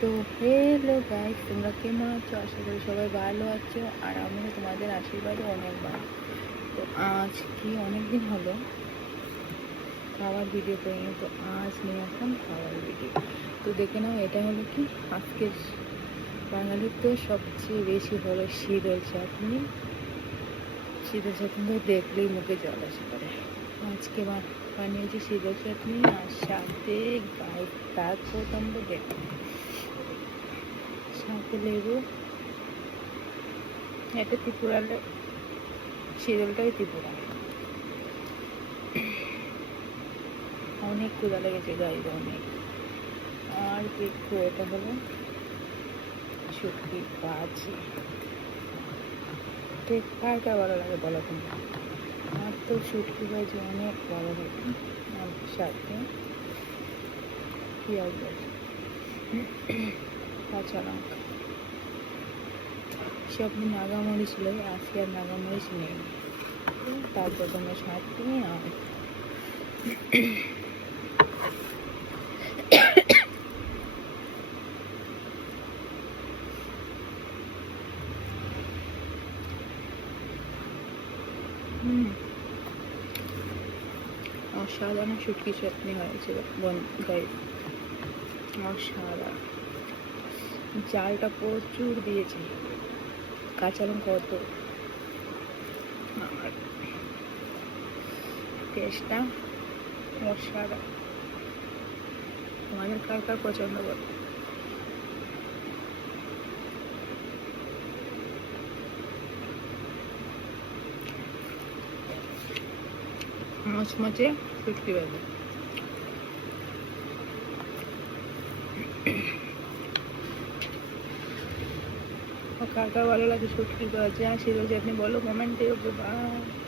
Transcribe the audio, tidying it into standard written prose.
তো hello guys, তোমরা কেমন আছো? আশা করি সবাই ভালো আছো, আর আমিও তোমাদের আশীর্বাদে অনেক ভালো। তো আজকে অনেকদিন হলো খাওয়ার ভিডিও করিনি, তো আজ নিয়ে আসলাম খাওয়ার ভিডিও। তো দেখে নাও, এটা হলো কি আজকের বাঙালির তো সবচেয়ে বেশি হলো শীতল চাটনি। শীতল চাটনি তো দেখলেই মুখে জল আসে পড়ে। আজকে বানিয়েছি শীতল চাটনি, আর সাথে গাইস তারপর তোমরা দেখো সাথে লেবু। এটা ত্রিপুরার শীতলটাই ত্রিপুরা। অনেক ক্ষুধা লেগেছে গাইজ, অনেক। আর দেখো, এটা হলো শুটকি ভাজি। কার কার ভালো লাগে বলো তোমরা? আমার তো শুটকি ভাজি অনেক ভালো লাগে, আর সাথে পেঁয়াজ ভাজি, কাঁচা লঙ্কা। সব নাগামরিচ ছিল, আজকে আর নাগামরিচ নেই। তারপর তোমরা সাথে আর অসাধারণ শুটকি চাটনি হয়েছিল গাইজ, অসাধারণ। জালটা প্রচুর দিয়েছে, কাঁচা লঙ্কা অত। আর টেস্টটা অসাধারণ। তোমাদের কার কার পছন্দ বলো? মচমচে শুটকি ভাজি। কার কার ভালো লাগে শুটকি ভাজি আর শীতল চাটনি বলো কমেন্টে। বাই।